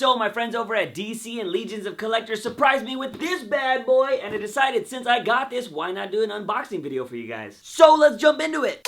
So my friends over at DC and Legions of Collectors surprised me with this bad boy, and I decided since I got this, why not do an unboxing video for you guys? So let's jump into it.